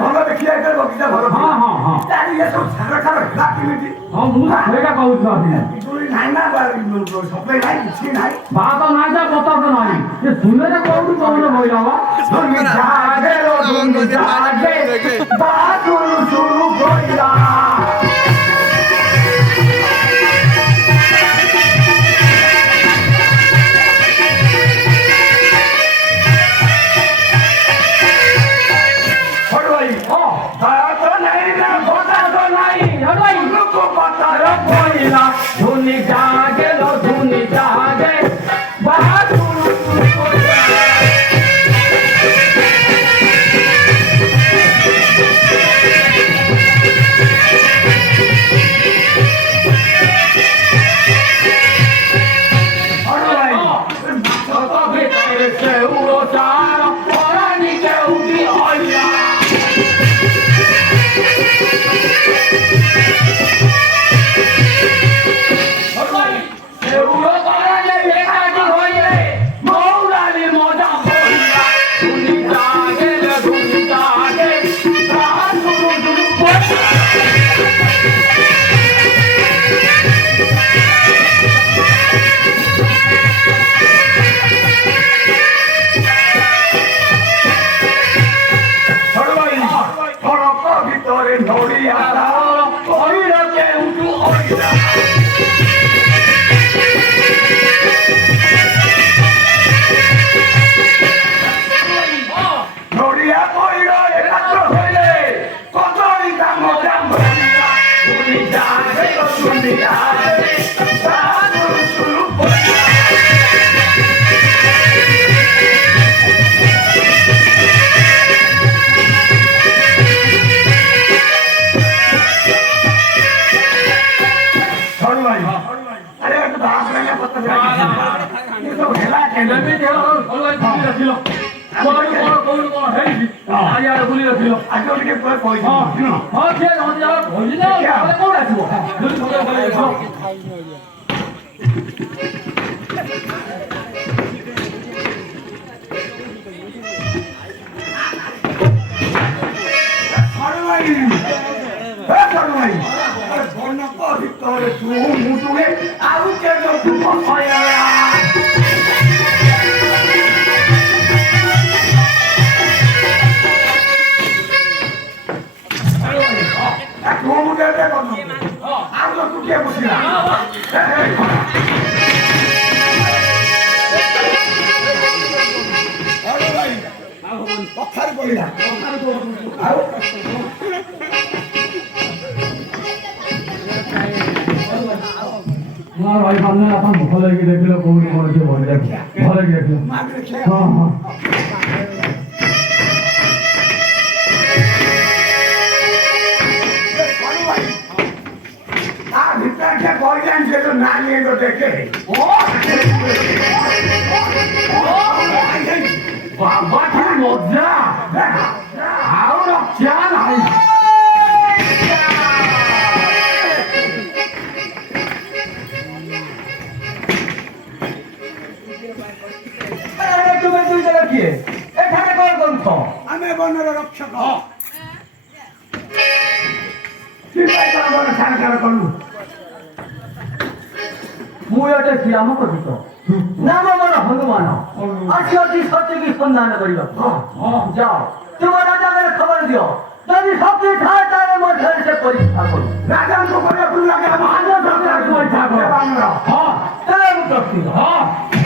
ଭଲ ଦେଖି ଯାଇଥିଲେ ବଗିଚା ଭଲ ଇଏ ସବୁ ସାର ଖାର ହେଲା କେମିତି ହଁ ମୁଁ ସେଇଟା କହୁଥିଲି ବିଜୁଳି ନାହିଁ ନା ସପ୍ଲାଇ ନାହିଁ କିଛି ନାହିଁ ଭାତ ନାହିଁ ଯା ପତ୍ର ତ ନାହିଁ ଏ ଶୁଣିଲେ କୋଉଠୁ କହୁନ କହିଲା ধুনি জাগে ধুনি জাগে বাহাদুর କଖାରୁ ପଡ଼ିଲା ଆଉ ଭାଇ ସାମନେ ଆପଣ ଭଲ ହେଇକି ଦେଖିଲ କୋଉଠି କଣ କିଏ ଭଲ ଦେଖିଲ ଭଲ ହେଇକି ଦେଖିଲ ହଁ ହଁ नानी तो देखे बाबा की मजा आओ ना क्या नहीं तुम्हें तुम जगह किए एठाने कौन कौन था हमें बनर रक्षक सिपाही का बन खान खान करू मुयाटे श्याम कथित नाम मन हनुमान अच्छी अच्छी सत्य की संधान करियो जाओ तुम राजा को खबर दियो यदि सत्य ठाए तारे मध्य से परीक्षा करो राजा को करे पुल लगे महाराज को परीक्षा करो हां तेरे मुक्ति हां